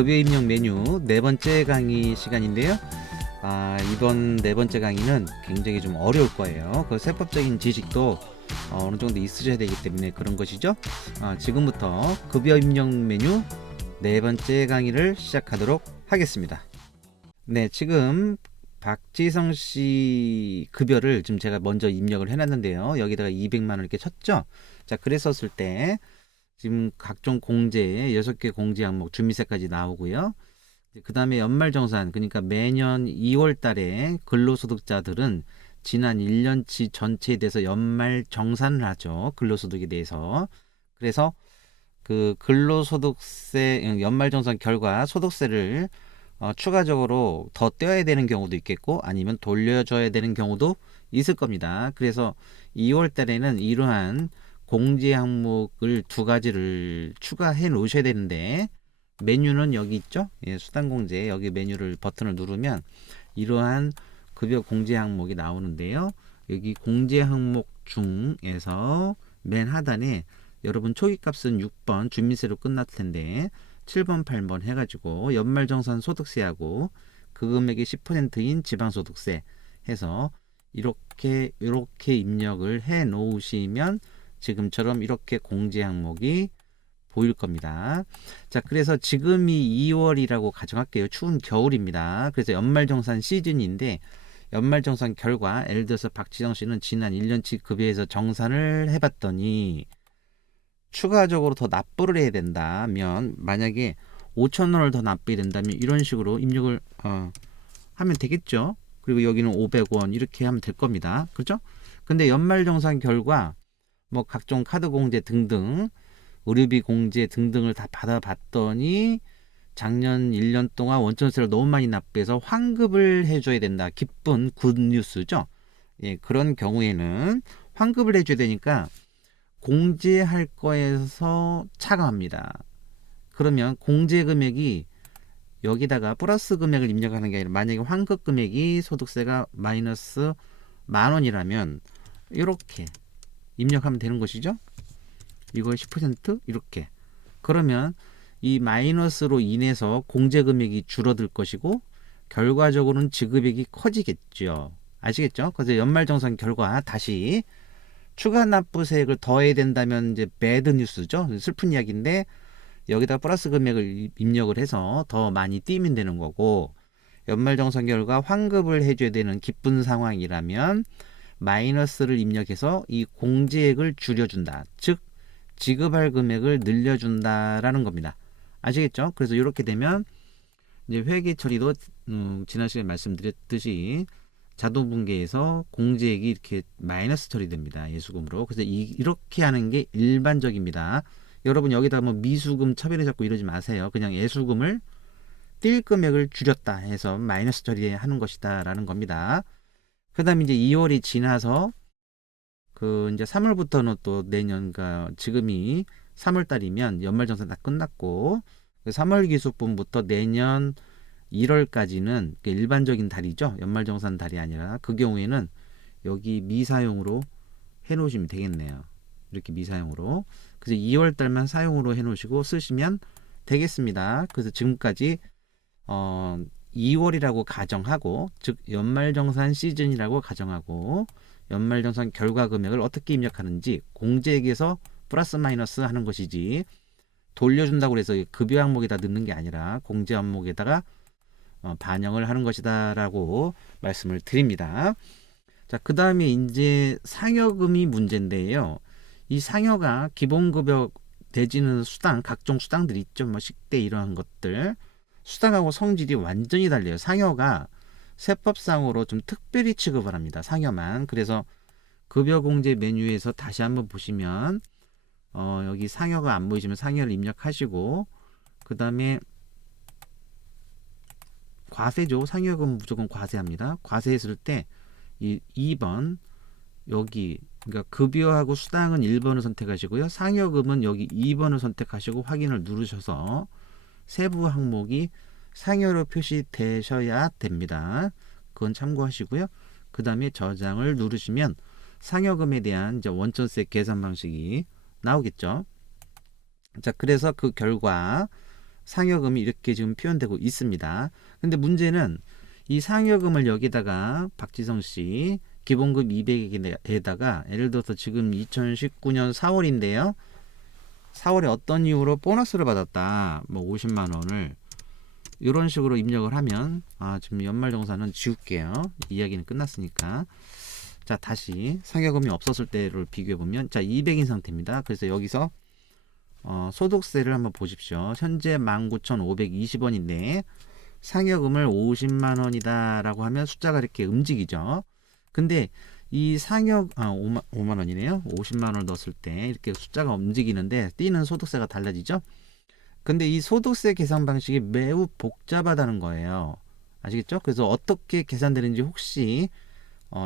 급여 입력 메뉴 네 번째 강의 시간인데요. 이번 네 번째 강의는 굉장히 좀 어려울 거예요. 그 세법적인 지식도 어느 정도 있으셔야 되기 때문에 그런 것이죠. 지금부터 급여 입력 메뉴 네 번째 강의를 시작하도록 하겠습니다. 네, 지금 박지성 씨 급여를 지금 제가 먼저 입력을 해놨는데요. 여기다가 200만 원 이렇게 쳤죠. 자, 그랬었을 때 지금 각종 공제 6개 공제 항목 주민세까지 나오고요. 그 다음에 연말정산, 그러니까 매년 2월 달에 근로소득자들은 지난 1년치 전체에 대해서 연말정산을 하죠. 근로소득에 대해서. 그래서 그 근로소득세 연말정산 결과 소득세를 추가적으로 더 떼어야 되는 경우도 있겠고 아니면 돌려줘야 되는 경우도 있을 겁니다. 그래서 2월 달에는 이러한 공제 항목을 두 가지를 추가해 놓으셔야 되는데 메뉴는 여기 있죠. 예, 수당공제 여기 메뉴를 버튼을 누르면 이러한 급여 공제 항목이 나오는데요. 여기 공제 항목 중에서 맨 하단에 여러분 초기값은 6번 주민세로 끝났을 텐데 7번 8번 해가지고 연말정산 소득세하고 그 금액의 10%인 지방소득세 해서 이렇게 입력을 해 놓으시면 지금처럼 이렇게 공제 항목이 보일 겁니다. 자, 그래서 지금이 2월이라고 가정할게요. 추운 겨울입니다. 그래서 연말정산 시즌인데 연말정산 결과 예를 들어서 박지성 씨는 지난 1년치 급여에서 정산을 해봤더니 추가적으로 더 납부를 해야 된다면 만약에 5천 원을 더 납부해야 된다면 이런 식으로 입력을 하면 되겠죠. 그리고 여기는 500원 이렇게 하면 될 겁니다. 그렇죠? 근데 연말정산 결과 뭐 각종 카드 공제 등등 의료비 공제 등등을 다 받아봤더니 작년 1년 동안 원천세를 너무 많이 납부해서 환급을 해줘야 된다. 기쁜 굿뉴스죠. 예, 그런 경우에는 환급을 해줘야 되니까 공제할 거에서 차감합니다. 그러면 공제 금액이 여기다가 플러스 금액을 입력하는 게 아니라 만약에 환급 금액이 소득세가 마이너스 10,000원이라면 이렇게 입력하면 되는 것이죠. 이걸 10% 이렇게. 그러면 이 마이너스로 인해서 공제 금액이 줄어들 것이고 결과적으로는 지급액이 커지겠죠. 아시겠죠? 그래서 연말정산 결과 다시 추가 납부세액을 더해야 된다면 이제 배드 뉴스죠. 슬픈 이야기인데 여기다 플러스 금액을 입력을 해서 더 많이 띄면 되는 거고 연말정산 결과 환급을 해줘야 되는 기쁜 상황이라면 마이너스를 입력해서 이 공제액을 줄여준다. 즉 지급할 금액을 늘려준다라는 겁니다. 아시겠죠? 그래서 이렇게 되면 이제 회계 처리도 지난 시간에 말씀드렸듯이 자동분계에서 공제액이 이렇게 마이너스 처리됩니다. 예수금으로. 그래서 이렇게 하는 게 일반적입니다. 여러분 여기다 뭐 미수금 차별해 잡고 이러지 마세요. 그냥 예수금을 띨 금액을 줄였다 해서 마이너스 처리하는 것이다 라는 겁니다. 그 다음에 이제 2월이 지나서 그 이제 3월부터는 또 내년, 그러니까 지금이 3월 달이면 연말정산 다 끝났고 3월 기수분부터 내년 1월까지는 일반적인 달이죠. 연말정산 달이 아니라 그 경우에는 여기 미사용으로 해 놓으시면 되겠네요. 이렇게 미사용으로. 그래서 2월 달만 사용으로 해 놓으시고 쓰시면 되겠습니다. 그래서 지금까지 2월이라고 가정하고, 즉 연말정산 시즌이라고 가정하고 연말정산 결과 금액을 어떻게 입력하는지 공제액에서 플러스 마이너스 하는 것이지 돌려준다고 해서 급여 항목에다 넣는 게 아니라 공제 항목에다가 반영을 하는 것이다 라고 말씀을 드립니다. 자, 그 다음에 이제 상여금이 문제인데요. 이 상여가 기본급여 대지는 수당, 각종 수당들 있죠. 뭐 식대 이러한 것들 수당하고 성질이 완전히 달라요. 상여가 세법상으로 좀 특별히 취급을 합니다. 상여만. 그래서 급여공제 메뉴에서 다시 한번 보시면 여기 상여가 안 보이시면 상여를 입력하시고 그 다음에 과세죠. 상여금 무조건 과세합니다. 과세했을 때 이 2번 여기 그러니까 급여하고 수당은 1번을 선택하시고요. 상여금은 여기 2번을 선택하시고 확인을 누르셔서 세부 항목이 상여로 표시되셔야 됩니다. 그건 참고하시고요. 그 다음에 저장을 누르시면 상여금에 대한 이제 원천세 계산 방식이 나오겠죠. 자, 그래서 그 결과 상여금이 이렇게 지금 표현되고 있습니다. 근데 문제는 이 상여금을 여기다가 박지성 씨 기본급 200에다가 예를 들어서 지금 2019년 4월인데요. 4월에 어떤 이유로 보너스를 받았다. 뭐 50만 원을 이런 식으로 입력을 하면 지금 연말정산은 지울게요. 이야기는 끝났으니까. 자, 다시 상여금이 없었을 때를 비교해 보면 자, 200인 상태입니다. 그래서 여기서 소득세를 한번 보십시오. 현재 19,520원인데 상여금을 50만 원이다 라고 하면 숫자가 이렇게 움직이죠. 근데 이 상여 5만 원이네요. 50만 원을 넣었을 때 이렇게 숫자가 움직이는데 띄는 소득세가 달라지죠. 근데 이 소득세 계산 방식이 매우 복잡하다는 거예요. 아시겠죠? 그래서 어떻게 계산되는지 혹시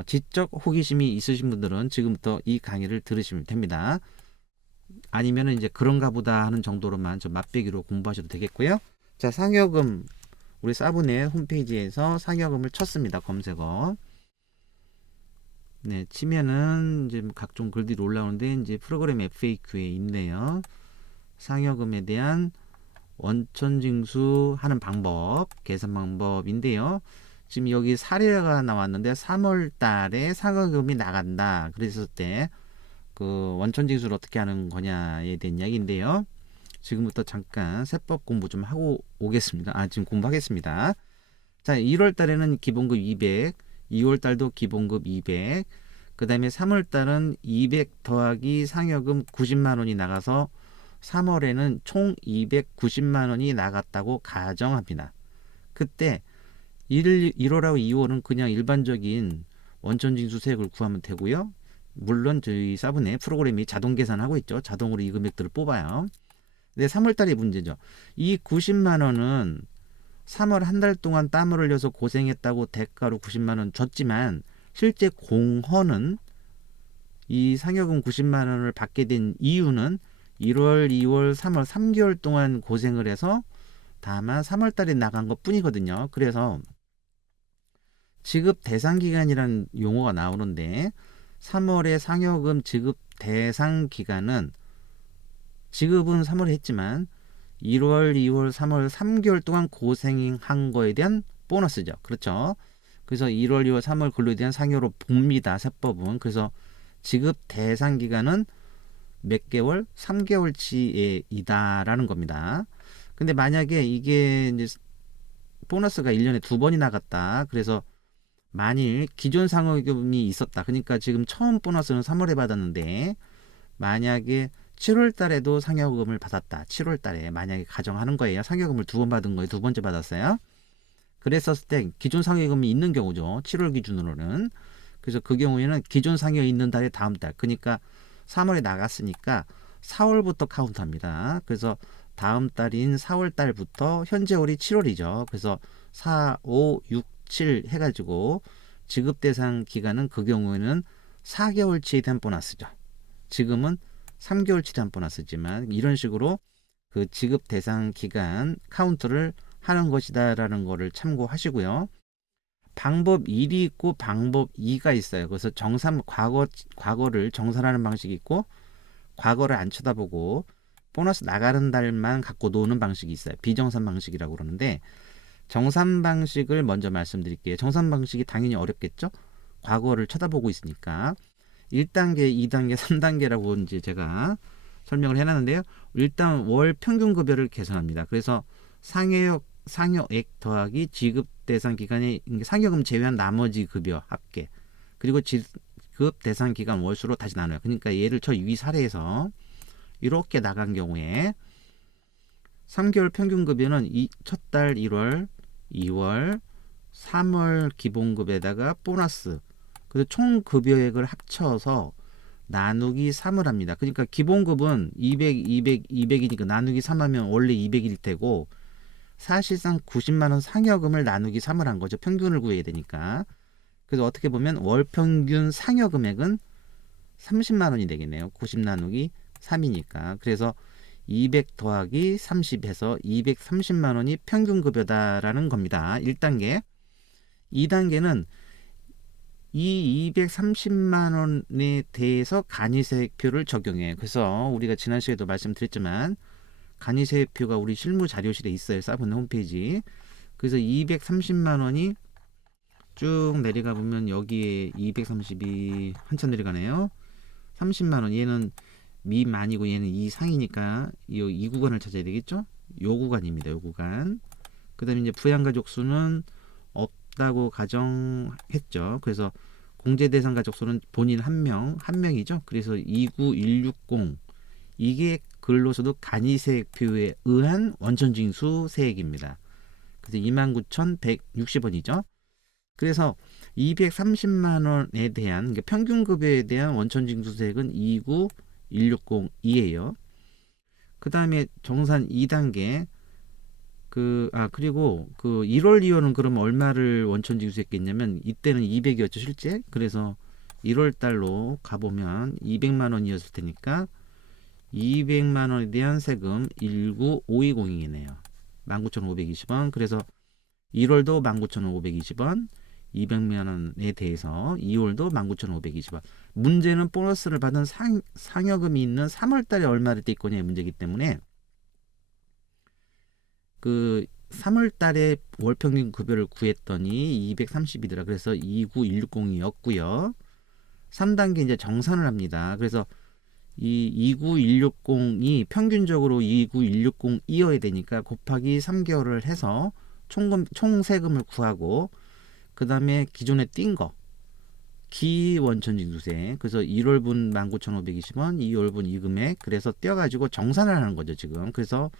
지적 호기심이 있으신 분들은 지금부터 이 강의를 들으시면 됩니다. 아니면 이제 그런가 보다 하는 정도로만 좀 맛배기로 공부하셔도 되겠고요. 자, 상여금 우리 사분의 홈페이지에서 상여금을 쳤습니다. 검색어. 네, 치면은 이제 각종 글들이 올라오는데 이제 프로그램 FAQ에 있네요. 상여금에 대한 원천 징수하는 방법, 계산 방법인데요. 지금 여기 사례가 나왔는데 3월 달에 상여금이 나간다. 그랬을 때 그 원천 징수를 어떻게 하는 거냐에 대한 이야기인데요. 지금부터 잠깐 세법 공부 좀 하고 오겠습니다. 지금 공부하겠습니다. 자, 1월 달에는 기본급 200, 2월 달도 기본급 200, 그 다음에 3월 달은 200 더하기 상여금 90만 원이 나가서 3월에는 총 290만 원이 나갔다고 가정합니다. 그때 1월하고 2월은 그냥 일반적인 원천징수세액을 구하면 되고요. 물론 저희 사분의 프로그램이 자동 계산하고 있죠. 자동으로 이 금액들을 뽑아요. 근데 3월달이 문제죠. 이 90만 원은 3월 한 달 동안 땀을 흘려서 고생했다고 대가로 90만 원 줬지만 실제 공헌은 이 상여금 90만 원을 받게 된 이유는 1월, 2월, 3월 3개월 동안 고생을 해서 다만 3월 달에 나간 것 뿐이거든요. 그래서 지급 대상 기간이라는 용어가 나오는데 3월에 상여금 지급 대상 기간은 지급은 3월에 했지만 1월, 2월, 3월 3개월 동안 고생한 거에 대한 보너스죠. 그렇죠. 그래서 1월, 2월, 3월 근로에 대한 상여로 봅니다. 세법은. 그래서 지급 대상 기간은 몇 개월? 3개월치이다라는 겁니다. 근데 만약에 이게 이제 보너스가 1년에 2번이 나갔다. 그래서 만일 기존 상여금이 있었다. 그러니까 지금 처음 보너스는 3월에 받았는데 만약에 7월 달에도 상여금을 받았다. 7월 달에 만약에 가정하는 거예요. 상여금을 2번 받은 거예요. 2번째 받았어요. 그랬었을 때 기존 상여금이 있는 경우죠. 7월 기준으로는. 그래서 그 경우에는 기존 상여 있는 달의 다음 달. 그러니까 3월에 나갔으니까 4월부터 카운트합니다. 그래서 다음 달인 4월 달부터 현재 월이 7월이죠. 그래서 4, 5, 6, 7 해가지고 지급 대상 기간은 그 경우에는 4개월치에 대한 보너스죠. 지금은 3개월치에 대한 보너스지만 이런 식으로 그 지급 대상 기간 카운트를 하는 것이다라는 거를 참고하시고요. 방법 1이 있고 방법 2가 있어요. 그래서 과거를 정산하는 방식이 있고 과거를 안 쳐다보고 보너스 나가는 달만 갖고 노는 방식이 있어요. 비정산 방식이라고 그러는데 정산 방식을 먼저 말씀드릴게요. 정산 방식이 당연히 어렵겠죠? 과거를 쳐다보고 있으니까 1단계, 2단계, 3단계라고 이제 제가 설명을 해놨는데요. 일단 월 평균 급여를 계산합니다. 그래서 상여액 더하기 지급 대상 기간의 상여금 제외한 나머지 급여 합계 그리고 지급 대상 기간 월수로 다시 나눠요. 그러니까 얘를 위 사례에서 이렇게 나간 경우에 3개월 평균 급여는 첫 달 1월, 2월, 3월 기본급에다가 보너스 그래서 총 급여액을 합쳐서 나누기 3을 합니다. 그러니까 기본급은 200, 200, 200이니까 나누기 3하면 원래 200일 테고 사실상 90만원 상여금을 나누기 3을 한 거죠. 평균을 구해야 되니까. 그래서 어떻게 보면 월 평균 상여 금액은 30만원이 되겠네요. 90 나누기 3이니까. 그래서 200 더하기 30 해서 230만원이 평균 급여다라는 겁니다. 1단계. 2단계는 이 230만원에 대해서 간이세액표를 적용해요. 그래서 우리가 지난 시간에도 말씀드렸지만 간이세표가 우리 실무 자료실에 있어요. 사본의 홈페이지. 그래서 230만 원이 쭉 내려가 보면 여기에 230이 한참 내려가네요. 30만 원 얘는 미만이고 얘는 이상이니까 이 구간을 찾아야 되겠죠? 요 구간입니다. 요 구간. 그다음에 이제 부양가족 수는 없다고 가정했죠. 그래서 공제 대상 가족 수는 본인 한 명이죠. 그래서 29160 이게 근로소득 간이세표에 의한 원천징수 세액입니다. 그래서 29,160원이죠. 그래서 230만 원에 대한 그러니까 평균급여에 대한 원천징수세액은 29160이에요. 그 다음에 정산 2단계 그리고 1월 2월은 그럼 얼마를 원천징수했겠냐면 이때는 200이었죠 실제. 그래서 1월 달로 가보면 200만 원이었을 테니까 200만 원에 대한 세금 19520이네요. 19,520원. 그래서 1월도 19,520원, 200만 원에 대해서 2월도 19,520원. 문제는 보너스를 받은 상여금이 있는 3월 달에 얼마를 뗄 거냐의 문제이기 때문에 3월 달에 월평균 급여를 구했더니 230이더라. 그래서 29160이었고요. 3단계 이제 정산을 합니다. 그래서 이 29160이 평균적으로 29160이어야 되니까 곱하기 3개월을 해서 총 세금을 구하고 그 다음에 기존에 띈 거 기원천징수세 그래서 1월분 19,520원 2월분 이 금액 그래서 떼어가지고 정산을 하는 거죠 지금. 그래서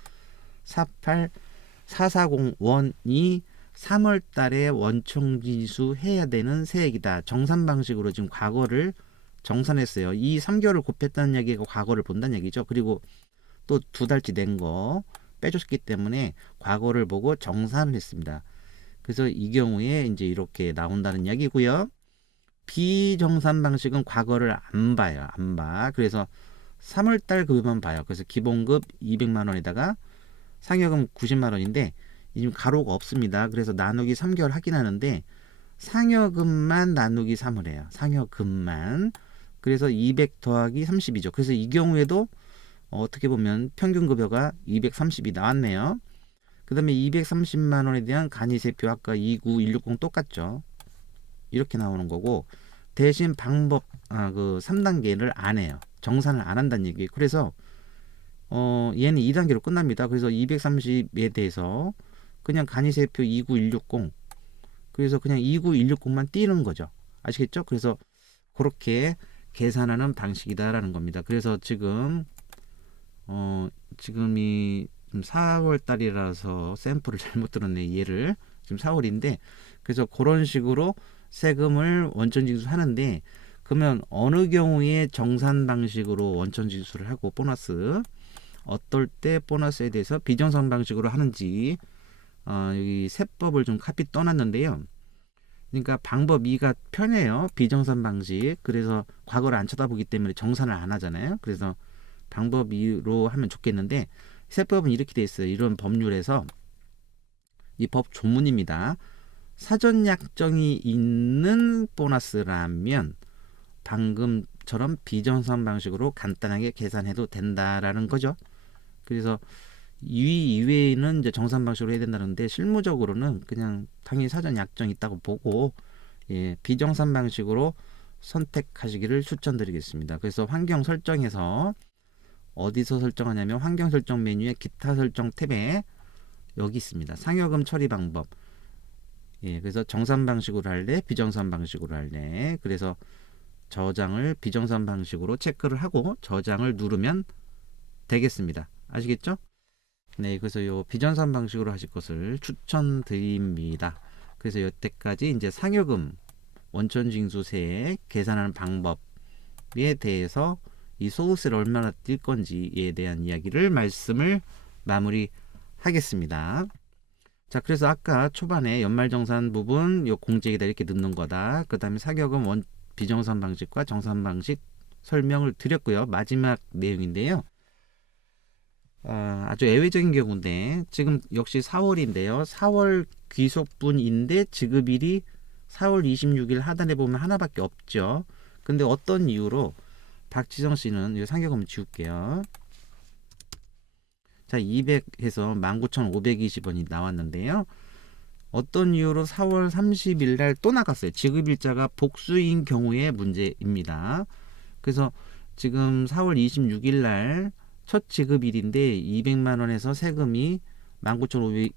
440원이 3월 달에 원천징수 해야 되는 세액이다. 정산 방식으로 지금 과거를 정산했어요. 이 3개월을 곱했다는 얘기가 과거를 본다는 얘기죠. 그리고 또 2달치 낸 거 빼줬기 때문에 과거를 보고 정산을 했습니다. 그래서 이 경우에 이제 이렇게 나온다는 이야기고요. 비정산 방식은 과거를 안 봐요. 안 봐. 그래서 3월달 급여만 봐요. 그래서 기본급 200만 원에다가 상여금 90만 원인데 지금 가로가 없습니다. 그래서 나누기 3개월 하긴 하는데 상여금만 나누기 3을 해요. 상여금만. 그래서 200 더하기 30이죠. 그래서 이 경우에도 어떻게 보면 평균급여가 230이 나왔네요. 그 다음에 230만 원에 대한 간이세표 아까 29160 똑같죠. 이렇게 나오는 거고 대신 방법 3단계를 안 해요. 정산을 안 한다는 얘기. 그래서 얘는 2단계로 끝납니다. 그래서 230에 대해서 그냥 간이세표 29160 그래서 그냥 29160만 띄는 거죠. 아시겠죠? 그래서 그렇게 계산하는 방식이다라는 겁니다. 그래서 지금이 4월 달이라서 샘플을 잘못 들었네. 얘를 지금 4월인데 그래서 그런 식으로 세금을 원천징수 하는데 그러면 어느 경우에 정산 방식으로 원천징수를 하고 보너스 어떨 때 보너스에 대해서 비정산 방식으로 하는지 여기 세법을 좀 카피 떠났는데요. 그러니까 방법 2가 편해요. 비정산 방식. 그래서 과거를 안 쳐다보기 때문에 정산을 안 하잖아요. 그래서 방법 2로 하면 좋겠는데 세법은 이렇게 돼 있어요. 이런 법률에서 이 법 조문입니다. 사전 약정이 있는 보너스라면 방금처럼 비정산 방식으로 간단하게 계산해도 된다라는 거죠. 그래서 이 이외에는 이제 정산 방식으로 해야 된다는데 실무적으로는 그냥 당연히 사전 약정이 있다고 보고 비정산 방식으로 선택하시기를 추천드리겠습니다. 그래서 환경 설정에서 어디서 설정하냐면 환경 설정 메뉴에 기타 설정 탭에 여기 있습니다. 상여금 처리 방법. 그래서 정산 방식으로 할래, 비정산 방식으로 할래. 그래서 저장을 비정산 방식으로 체크를 하고 저장을 누르면 되겠습니다. 아시겠죠? 네, 그래서 요 비정산 방식으로 하실 것을 추천드립니다. 그래서 여태까지 이제 상여금 원천징수세액 계산하는 방법에 대해서 이 소득세를 얼마나 뛸 건지에 대한 이야기를 말씀을 마무리하겠습니다. 자, 그래서 아까 초반에 연말정산 부분 요 공제에다 이렇게 넣는 거다. 그 다음에 상여금 비정산 방식과 정산 방식 설명을 드렸고요. 마지막 내용인데요. 아주 예외적인 경우인데 지금 역시 4월인데요. 4월 귀속분인데 지급일이 4월 26일 하단에 보면 하나밖에 없죠. 근데 어떤 이유로 박지성 씨는 이 상여금을 지울게요. 자, 200 해서 19,520원이 나왔는데요. 어떤 이유로 4월 30일 날 또 나갔어요. 지급일자가 복수인 경우의 문제입니다. 그래서 지금 4월 26일 날 첫 지급일인데 200만 원에서 세금이 19,500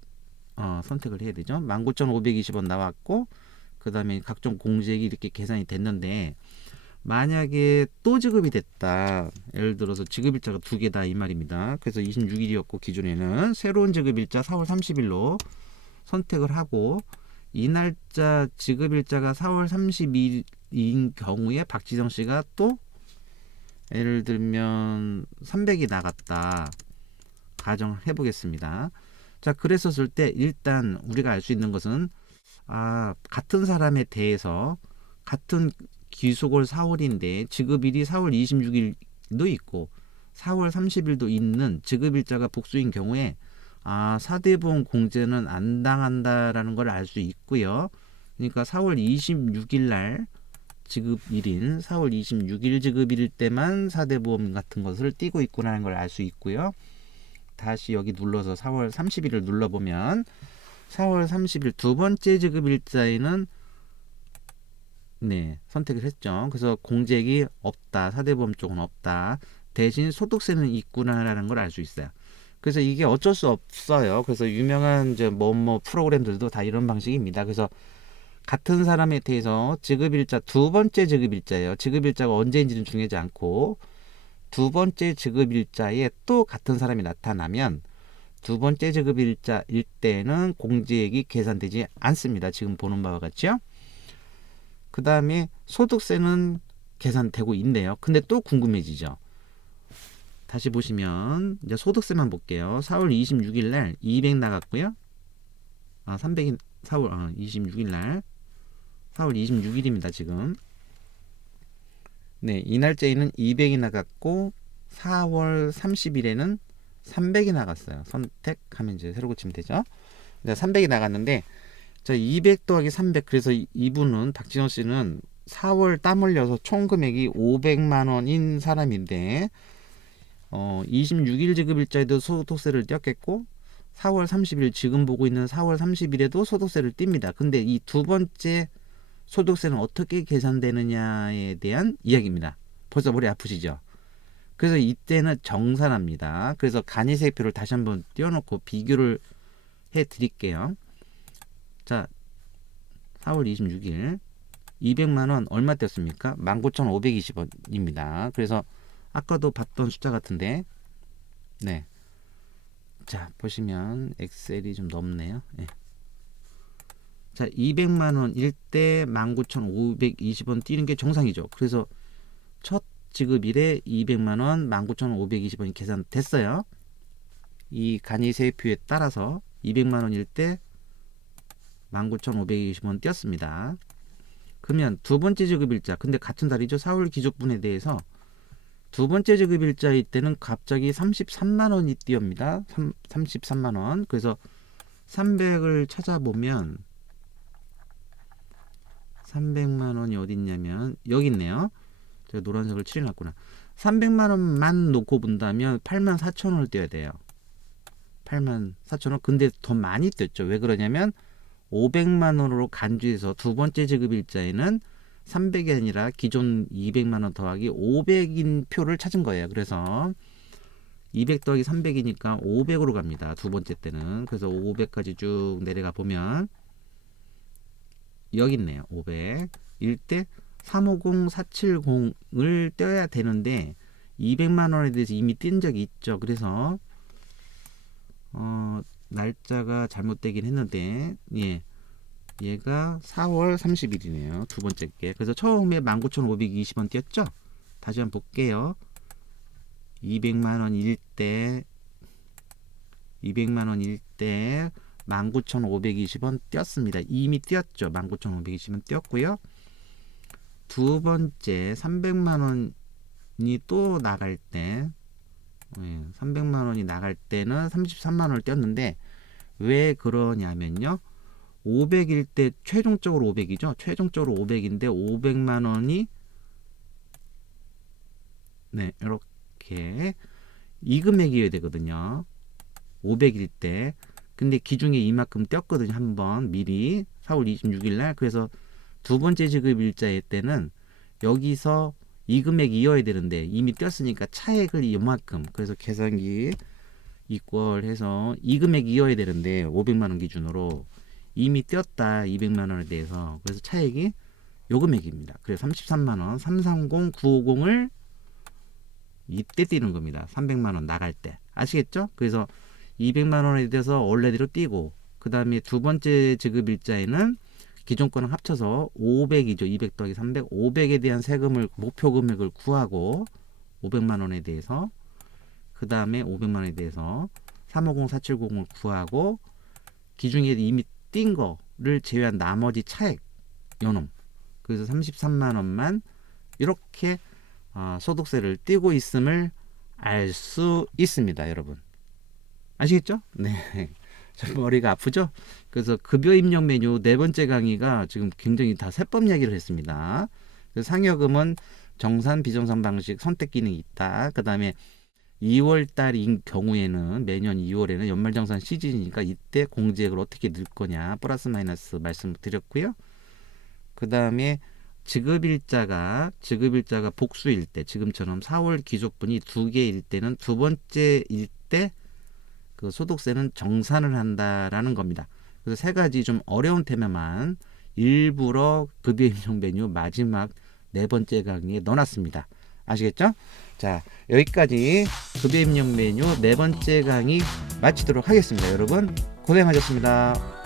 선택을 해야 되죠. 19,520원 나왔고 그 다음에 각종 공제액이 이렇게 계산이 됐는데 만약에 또 지급이 됐다. 예를 들어서 지급일자가 두 개다 이 말입니다. 그래서 26일이었고 기존에는 새로운 지급일자 4월 30일로 선택을 하고 이 날짜 지급일자가 4월 30일인 경우에 박지성 씨가 또 예를 들면 300이 나갔다. 가정해 보겠습니다. 자, 그랬었을 때 일단 우리가 알 수 있는 것은 같은 사람에 대해서 같은 기속월 4월인데 지급일이 4월 26일도 있고 4월 30일도 있는 지급일자가 복수인 경우에 4대 보험 공제는 안 당한다라는 걸 알 수 있고요. 그러니까 4월 26일 날 지급일인 4월 26일 지급일 때만 4대 보험 같은 것을 띄고 있구나라는 걸 알 수 있고요. 다시 여기 눌러서 4월 30일을 눌러보면 4월 30일 두 번째 지급일자에는 선택을 했죠. 그래서 공제액이 없다. 4대 보험 쪽은 없다. 대신 소득세는 있구나라는 걸 알 수 있어요. 그래서 이게 어쩔 수 없어요. 그래서 유명한 이제 뭐뭐 프로그램들도 다 이런 방식입니다. 그래서 같은 사람에 대해서 지급일자 두 번째 지급일자예요. 지급일자가 언제인지는 중요하지 않고 두 번째 지급일자에 또 같은 사람이 나타나면 두 번째 지급일자일 때는 공제액이 계산되지 않습니다. 지금 보는 바와 같죠? 그 다음에 소득세는 계산되고 있네요. 근데 또 궁금해지죠. 다시 보시면 이제 소득세만 볼게요. 4월 26일 날 200 나갔고요. 300이 4월 26일 날 4월 26일입니다. 지금. 이 날짜에는 200이 나갔고 4월 30일에는 300이 나갔어요. 선택하면 이제 새로 고치면 되죠. 300이 나갔는데 자, 200 더하기 300 그래서 이분은 박진호 씨는 4월 땀 흘려서 총 금액이 500만 원인 사람인데 26일 지급일자에도 소득세를 떼었겠고 4월 30일 지금 보고 있는 4월 30일에도 소득세를 띱니다. 근데 이 두 번째 소득세는 어떻게 계산되느냐에 대한 이야기입니다. 벌써 머리 아프시죠? 그래서 이때는 정산합니다. 그래서 간이세표를 다시 한번 띄워놓고 비교를 해 드릴게요. 자, 4월 26일 200만원 얼마 떼었습니까? 19,520원입니다. 그래서 아까도 봤던 숫자 같은데 자, 보시면 엑셀이 좀 넓네요. 자, 200만원일 때 19,520원 띄는 게 정상이죠. 그래서 첫 지급일에 200만원 19,520원이 계산됐어요. 이 간이세표에 따라서 200만원일 때 19,520원 띄었습니다. 그러면 두 번째 지급일자, 근데 같은 달이죠. 4월 기족분에 대해서 두 번째 지급일자일 때는 갑자기 33만원이 띄옵니다. 33만원. 그래서 300을 찾아보면 300만원이 어디 있냐면 여기 있네요. 제가 노란색을 칠해놨구나. 300만원만 놓고 본다면 84,000원을 떼야 돼요. 84,000원. 근데 더 많이 떼었죠. 왜 그러냐면 500만원으로 간주해서 두 번째 지급일자에는 300이 아니라 기존 200만원 더하기 500인 표를 찾은 거예요. 그래서 200 더하기 300이니까 500으로 갑니다. 두 번째 때는. 그래서 500까지 쭉 내려가 보면 여기 있네요. 500. 일때 350, 470을 떼어야 되는데 200만원에 대해서 이미 뗀 적이 있죠. 그래서 날짜가 잘못되긴 했는데 얘가 4월 30일이네요. 두 번째 게. 그래서 처음에 19,520원 띄었죠. 다시 한번 볼게요. 200만원일 때 19,520원 띄었습니다. 이미 띄었죠. 19,520원 띄었고요. 두 번째 300만원이 또 나갈 때 300만원이 나갈 때는 33만원을 띄었는데 왜 그러냐면요. 500일 때 최종적으로 500이죠. 최종적으로 500인데 500만원이 이렇게 이 금액이어야 되거든요. 500일 때. 근데 기중에 이만큼 떴거든요. 한번 미리 4월 26일 날. 그래서 두 번째 지급 일자일 때는 여기서 이 금액 이어야 되는데 이미 떴으니까 차액을 이만큼, 그래서 계산기 이퀄 해서 이 금액 이어야 되는데 500만원 기준으로 이미 떴다 200만원에 대해서. 그래서 차액이 요 금액입니다. 그래서 33만원 330950을 이때 띄는 겁니다. 300만원 나갈 때. 아시겠죠? 그래서 200만원에 대해서 원래대로 띄고, 그 다음에 두 번째 지급 일자에는 기존 거랑 합쳐서 500이죠. 200 더하기 300, 500에 대한 세금을, 목표 금액을 구하고 500만원에 대해서, 그 다음에 500만원에 대해서 350, 4700을 구하고, 기준에 이미 띈 거를 제외한 나머지 차액 요놈, 그래서 33만원만 이렇게 소득세를 띄고 있음을 알 수 있습니다. 여러분 아시겠죠? 네. 저 머리가 아프죠? 그래서 급여 입력 메뉴 네 번째 강의가 지금 굉장히 다 세법 이야기를 했습니다. 그래서 상여금은 정산 비정산 방식 선택 기능이 있다. 그 다음에 2월 달인 경우에는 매년 2월에는 연말정산 시즌이니까 이때 공제액을 어떻게 넣을 거냐 플러스 마이너스 말씀드렸고요. 그 다음에 지급일자가 복수일 때, 지금처럼 4월 기족분이 두 개일 때는 두 번째일 때 그 소득세는 정산을 한다라는 겁니다. 그래서 세 가지 좀 어려운 테마만 일부러 급여 입력 메뉴 마지막 네 번째 강의에 넣어놨습니다. 아시겠죠? 자, 여기까지 급여 입력 메뉴 네 번째 강의 마치도록 하겠습니다. 여러분 고생하셨습니다.